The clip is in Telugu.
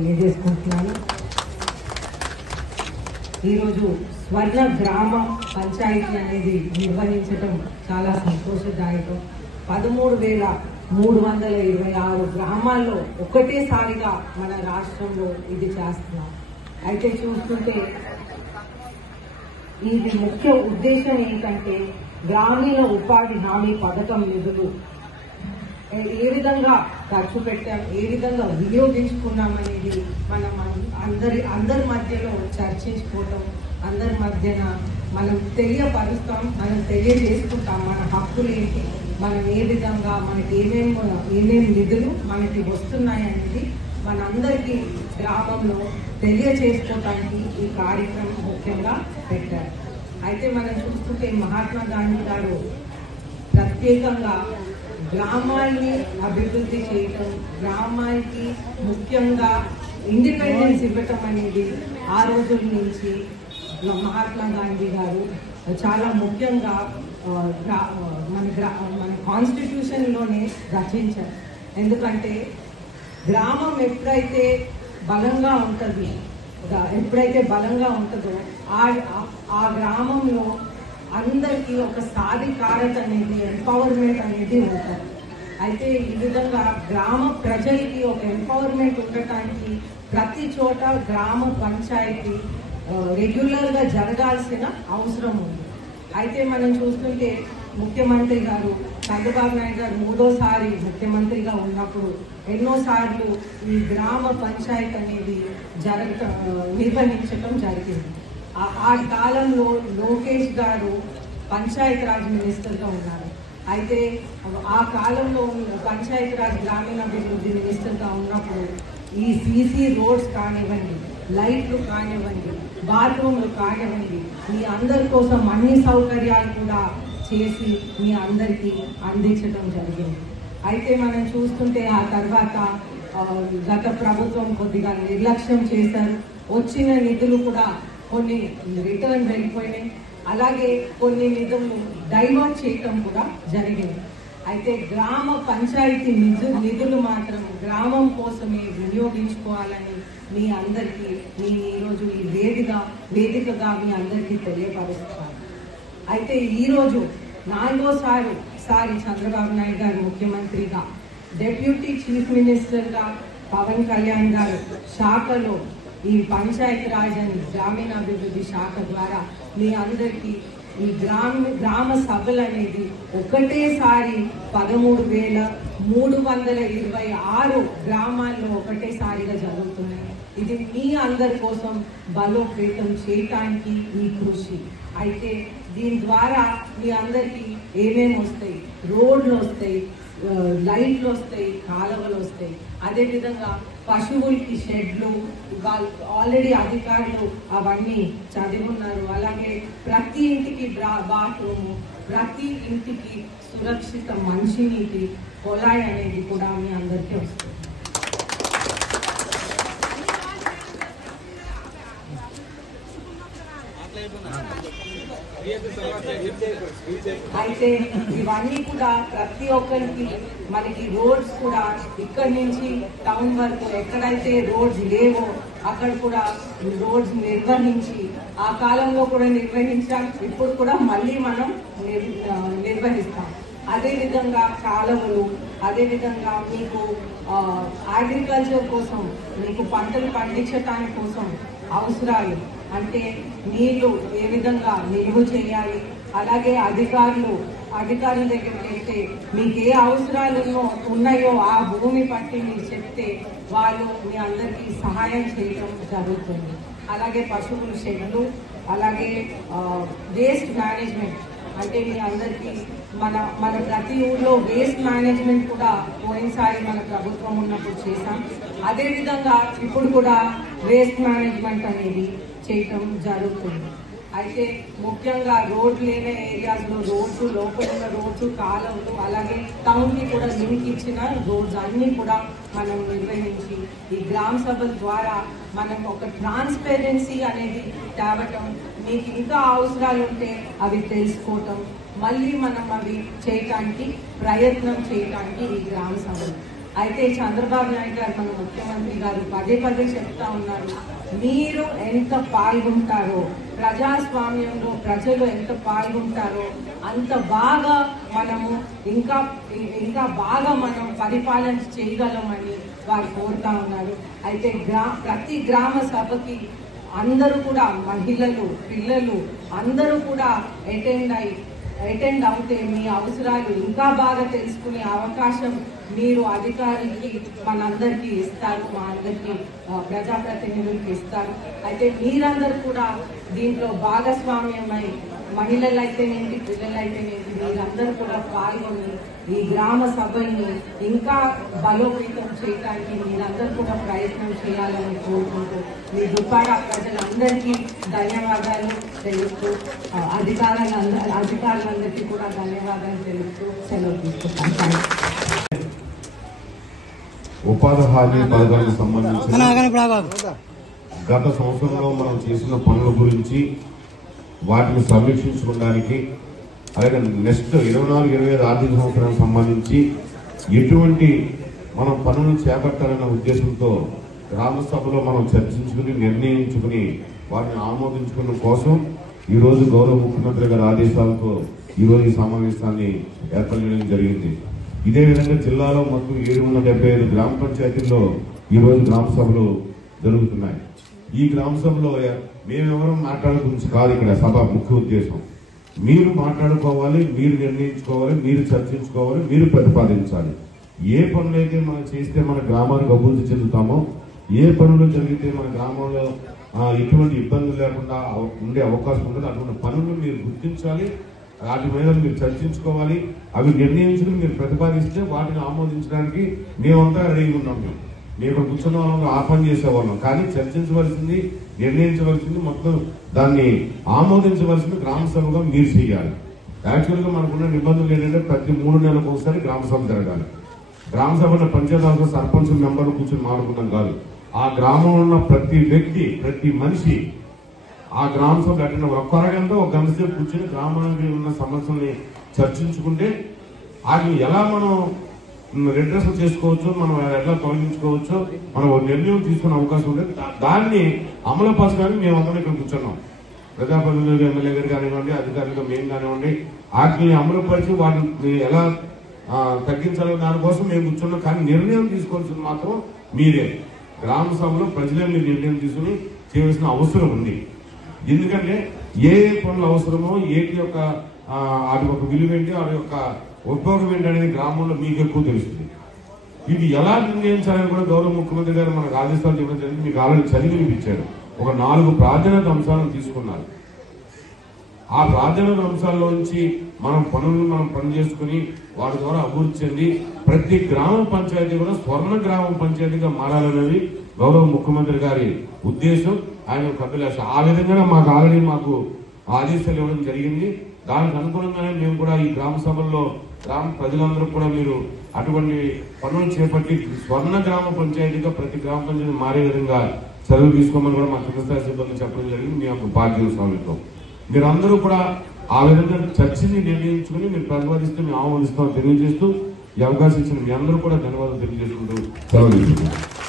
తెలియజేసుకుంటున్నాను. ఈరోజు స్వర్ణ గ్రామ పంచాయతీ అనేది నిర్వహించడం చాలా సంతోషదాయకం. 13,326 గ్రామాల్లో ఒకటేసారిగా మన రాష్ట్రంలో ఇది చేస్తున్నాం. అయితే చూస్తుంటే ఇది ముఖ్య ఉద్దేశం ఏంటంటే గ్రామీణ ఉపాధి హామీ పథకం నిధులు ఏ విధంగా ఖర్చు పెట్టాం, ఏ విధంగా వినియోగించుకున్నామనేది మనం అందరి మధ్యలో చర్చించుకోవటం, అందరి మధ్యన మనం తెలియపరుస్తాం, మనం తెలియజేసుకుంటాం మన హక్కులు ఏంటి, మనం ఏ విధంగా మనకి ఏమేమి నిధులు మనకి వస్తున్నాయి అనేది మనందరికీ గ్రామంలో తెలియచేసుకోవటానికి ఈ కార్యక్రమం ముఖ్యంగా పెట్టారు. అయితే మనం చూస్తుంటే మహాత్మా గాంధీ గారు ప్రత్యేకంగా గ్రామాన్ని అభివృద్ధి చేయటం, గ్రామానికి ముఖ్యంగా ఇండిపెండెన్స్ ఇవ్వటం అనేది ఆ రోజుల నుంచి మహాత్మా గాంధీ గారు చాలా ముఖ్యంగా మన కాన్స్టిట్యూషన్లోనే రచించారు. ఎందుకంటే గ్రామం ఎప్పుడైతే బలంగా ఉంటుందో ఆ గ్రామంలో అందరికీ ఒక సాధికారత అనేది, ఎంపవర్మెంట్ అనేది ఉంటుంది. అయితే ఈ విధంగా గ్రామ ప్రజలకి ఒక ఎంపవర్మెంట్ ఉండటానికి ప్రతి చోట గ్రామ పంచాయతీ రెగ్యులర్గా జరగాల్సిన అవసరం ఉంది. అయితే మనం చూస్తుంటే ముఖ్యమంత్రి గారు చంద్రబాబు నాయుడు గారు 3వ ముఖ్యమంత్రిగా ఉన్నప్పుడు ఎన్నోసార్లు ఈ గ్రామ పంచాయతీ అనేది నిర్వహించడం జరిగింది. ఆ కాలంలో లోకేష్ గారు పంచాయతీరాజ్ మినిస్టర్గా ఉన్నారు. అయితే ఆ కాలంలో పంచాయతీరాజ్ గ్రామీణాభివృద్ధి మినిస్టర్గా ఉన్నప్పుడు ఈ సీసీ రోడ్స్ కానివ్వండి, లైట్లు కానివ్వండి, బాత్రూమ్లు కానివ్వండి, మీ అందరి కోసం అన్ని సౌకర్యాలు కూడా చేసి మీ అందరికీ అందించడం జరిగింది. అయితే మనం చూస్తుంటే ఆ తర్వాత గత ప్రభుత్వం కొద్దిగా నిర్లక్ష్యం చేశారు. వచ్చిన నిధులు కూడా కొన్ని రిటర్న్ వెళ్ళిపోయినాయి, అలాగే కొన్ని నిధులు డైవర్ట్ చేయటం కూడా జరిగింది. అయితే గ్రామ పంచాయతీ నిధులు మాత్రం గ్రామం కోసమే వినియోగించుకోవాలని మీ అందరికీ నేను ఈరోజు ఈ వేదికగా మీ అందరికీ తెలియపరుస్తున్నాను. అయితే ఈరోజు 4వసారి చంద్రబాబు నాయుడు గారు ముఖ్యమంత్రిగా, డిప్యూటీ చీఫ్ మినిస్టర్గా పవన్ కళ్యాణ్ గారు శాఖలో ఈ పంచాయతీరాజ్ అని గ్రామీణాభివృద్ధి శాఖ ద్వారా మీ అందరికీ ఈ గ్రామ సభలు అనేది ఒకటేసారి 13,326 గ్రామాల్లో ఒకటేసారిగా జరుగుతున్నాయి. ఇది మీ అందరి కోసం బలోపేతం చేయటానికి ఈ కృషి. అయితే దీని ద్వారా మీ అందరికీ ఏమేమి వస్తాయి, రోడ్లు వస్తాయి, లైట్లు వస్తాయి, కాలువలు వస్తాయి, అదేవిధంగా పశువులకి షెడ్లు, వాళ్ళు ఆల్రెడీ అధికారులు అవన్నీ చదివున్నారు. అలాగే ప్రతి ఇంటికి బాత్రూము, ప్రతి ఇంటికి సురక్షిత మంచినీటి కొలాయి అనేది కూడా మీ అందరికీ వస్తుంది. అయితే ఇవన్నీ కూడా ప్రతి ఒక్కరికి మనకి రోడ్స్ కూడా ఇక్కడి నుంచి టౌన్ వరకు ఎక్కడైతే రోడ్స్ లేవో అక్కడ కూడా రోడ్స్ నిర్వహించి, ఆ కాలంలో కూడా నిర్వహించాం, ఇప్పుడు కూడా మళ్ళీ మనం నిర్వహిస్తాం. అదేవిధంగా కాలువలు, అదేవిధంగా మీకు అగ్రికల్చర్ కోసం, మీకు పంటలు పండించడానికి కోసం అవసరాలు అంటే నీళ్లు ఏ విధంగా నిల్వ చేయాలి, అలాగే అధికారుల దగ్గరికి వెళ్తే మీకు ఏ అవసరాలు ఉన్నాయో ఆ భూమి పట్టి మీరు చెప్తే వాళ్ళు మీ అందరికీ సహాయం చేయడం జరుగుతుంది. అలాగే పశువుల షెడ్లు, అలాగే వేస్ట్ మేనేజ్మెంట్ అంటే మీ అందరికీ మన ప్రతి ఊళ్ళో వేస్ట్ మేనేజ్మెంట్ కూడా పోయినసారి మన ప్రభుత్వం ఉన్నప్పుడు చేశాం. అదేవిధంగా ఇప్పుడు కూడా వేస్ట్ మేనేజ్మెంట్ అనేది చేయటం జరుగుతుంది. అయితే ముఖ్యంగా రోడ్లు లేని ఏరియాస్లో రోడ్లు, లోపల ఉన్న రోడ్లు, కాలువలు, అలాగే టౌన్కి కూడా లింక్ ఇచ్చిన రోడ్స్ అన్నీ కూడా మనం నిర్వహించి ఈ గ్రామ సభల ద్వారా మనం ఒక ట్రాన్స్పరెన్సీ అనేది తేవటం, మీకు ఇంకా అవసరాలు ఉంటే అవి తెలుసుకోవటం, మళ్ళీ మనం అవి చేయటానికి ప్రయత్నం చేయటానికి ఈ గ్రామ సభలు. అయితే చంద్రబాబు నాయుడు గారు మన ముఖ్యమంత్రి గారు పదే పదే చెప్తా ఉన్నారు, మీరు ఎంత పాల్గొంటారో ప్రజాస్వామ్యంలో ప్రజలు ఎంత పాల్గొంటారో అంత బాగా మనము ఇంకా బాగా మనం పరిపాలన చేయగలమని వారు కోరుతా ఉన్నారు. అయితే ప్రతి గ్రామ సభకి అందరూ కూడా మహిళలు పిల్లలు అందరూ కూడా అటెండ్ అవుతే మీ అవసరాలు ఇంకా బాగా తెలుసుకునే అవకాశం మీరు అధికారులకి మనందరికీ ఇస్తారు, మా అందరికీ ప్రజాప్రతినిధులకి ఇస్తారు. అయితే మీరందరూ కూడా దీంట్లో భాగస్వామ్యమై మహిళలైతేనేంటి పిల్లలైతేనేంటి మీరందరూ కూడా పాల్గొని ఈ గ్రామ సభల్ని ఇంకా బలోపేతం చేయడానికి మీరందరూ కూడా ప్రయత్నం చేయాలని కోరుకుంటూ మీ దుబ్బాక ప్రజలందరికీ ధన్యవాదాలు తెలుపుతూ అధికారులందరికీ కూడా ధన్యవాదాలు తెలుపుతూ సెలవు తీసుకుంటాను. ఉపాధి హామీ పథకానికి సంబంధించి గత సంవత్సరంలో మనం చేసిన పనుల గురించి వాటిని సమీక్షించుకోవడానికి, అలాగే నెక్స్ట్ 24-25 ఆర్థిక సంవత్సరానికి సంబంధించి ఎటువంటి మనం పనులు చేపట్టాలన్న ఉద్దేశంతో గ్రామ సభలో మనం చర్చించుకుని నిర్ణయించుకుని వాటిని ఆమోదించుకున్న కోసం ఈరోజు గౌరవ ముఖ్యమంత్రి గారి ఆదేశాలతో ఈరోజు ఈ సమావేశాన్ని ఏర్పాటు చేయడం జరిగింది. ఇదే విధంగా జిల్లాలో మొత్తం 775 గ్రామ పంచాయతీల్లో ఈరోజు గ్రామ సభలు జరుగుతున్నాయి. ఈ గ్రామ సభలో మేమెవరం మాట్లాడే గురించి కాదు ఇక్కడ సభ ముఖ్య ఉద్దేశం. మీరు మాట్లాడుకోవాలి, మీరు నిర్ణయించుకోవాలి, మీరు చర్చించుకోవాలి, మీరు ప్రతిపాదించాలి. ఏ పనులైతే మనం చేస్తే మన గ్రామానికి అభివృద్ధి చెందుతామో, ఏ పనులు జరిగితే మన గ్రామంలో ఎటువంటి ఇబ్బందులు లేకుండా ఉండే అవకాశం ఉంటుంది, అటువంటి పనులు మీరు గుర్తించాలి, వాటి మీద మీరు చర్చించుకోవాలి. అవి నిర్ణయించుకుని మీరు ప్రతిపాదిస్తే వాటిని ఆమోదించడానికి మేమంతా రెడీగా ఉన్నాం. మేము ఇక్కడ కూర్చున్న వాళ్ళం ఆ పని చేసేవాళ్ళం. కానీ చర్చించవలసింది, నిర్ణయించవలసింది, మొత్తం దాన్ని ఆమోదించవలసింది గ్రామ సభగా మీరు చేయాలి. యాక్చువల్గా మనకున్న నిబంధనలు ఏంటంటే ప్రతి 3 నెలలకు ఒకసారి గ్రామ సభ జరగాలి. గ్రామ సభలో పంచాయతీ సర్పంచ్ మెంబర్లు కూర్చొని మాట్లాడుకున్నాం కాదు. ఆ గ్రామంలో ఉన్న ప్రతి వ్యక్తి, ప్రతి మనిషి ఆ గ్రామ సభ అటెండ్ ఒక్క అరగంట ఒక గంట సేపు కూర్చొని గ్రామానికి ఉన్న సమస్యల్ని చర్చించుకుంటే వాటిని ఎలా మనం రిడ్రెస్ చేసుకోవచ్చు, మనం ఎలా తొలగించుకోవచ్చు, మనం నిర్ణయం తీసుకునే అవకాశం ఉంటుంది. దాన్ని అమలు పరచడానికి మేమందరం ఇక్కడ కూర్చున్నాం. ప్రజాప్రతినిధులు, ఎమ్మెల్యే గారు కానివ్వండి, అధికారులుగా మేము కానివ్వండి, వాటిని అమలు పరిచి వాటిని ఎలా తగ్గించాలి దానికోసం మేము కూర్చున్నాం. కానీ నిర్ణయం తీసుకోవాల్సింది మాత్రం మీరే. గ్రామ సభలో ప్రజలే మీరు నిర్ణయం తీసుకుని చేయవలసిన అవసరం ఉంది. ఎందుకంటే ఏ పనులు అవసరమో, ఏటి యొక్క వాటి యొక్క విలువ ఏంటి, వాటి యొక్క ఉపయోగం ఏంటి అనేది గ్రామంలో మీకు ఎక్కువ తెలుస్తుంది. ఇది ఎలా నిర్ణయించాలని కూడా గౌరవ ముఖ్యమంత్రి గారు మనకు ఆదేశాలు చెప్పడం జరిగింది. మీకు ఆల్రెడీ చదివి వినిపించారు. ఒక 4 ప్రాధాన్యత అంశాలను తీసుకున్నారు. ఆ ప్రాధాన్యత అంశాల్లోంచి మనం పని చేసుకుని వాటి ద్వారా అభివృద్ధి చెంది ప్రతి గ్రామ పంచాయతీ కూడా స్వర్ణ గ్రామ పంచాయతీగా మారాలనేది గౌరవ ముఖ్యమంత్రి గారి ఉద్దేశం, ఆయన కపిలాశ. ఆ విధంగానే మాకు ఆదేశాలు ఇవ్వడం జరిగింది. దానికి అనుగుణంగానే మేము కూడా ఈ గ్రామ సభల్లో గ్రామ ప్రజలందరూ కూడా మీరు అటువంటి పనులు చేపట్టి స్వర్ణ గ్రామ పంచాయతీగా ప్రతి గ్రామ పంచాయతీ మారే విధంగా చదువు తీసుకోమని కూడా మా కిందస్థాయి సిబ్బంది చెప్పడం జరిగింది. మీ యొక్క బాధ్యత స్వామితో మీరందరూ కూడా ఆ విధంగా చర్చని నిర్ణయించుకుని మీరు ప్రతిపాదిస్తే మేము ఆమోదిస్తామని తెలియజేస్తూ ఈ అవకాశం ఇచ్చిన మీ అందరూ కూడా ధన్యవాదాలు తెలియజేసుకుంటూ సెలవు తీసుకుంటున్నాం.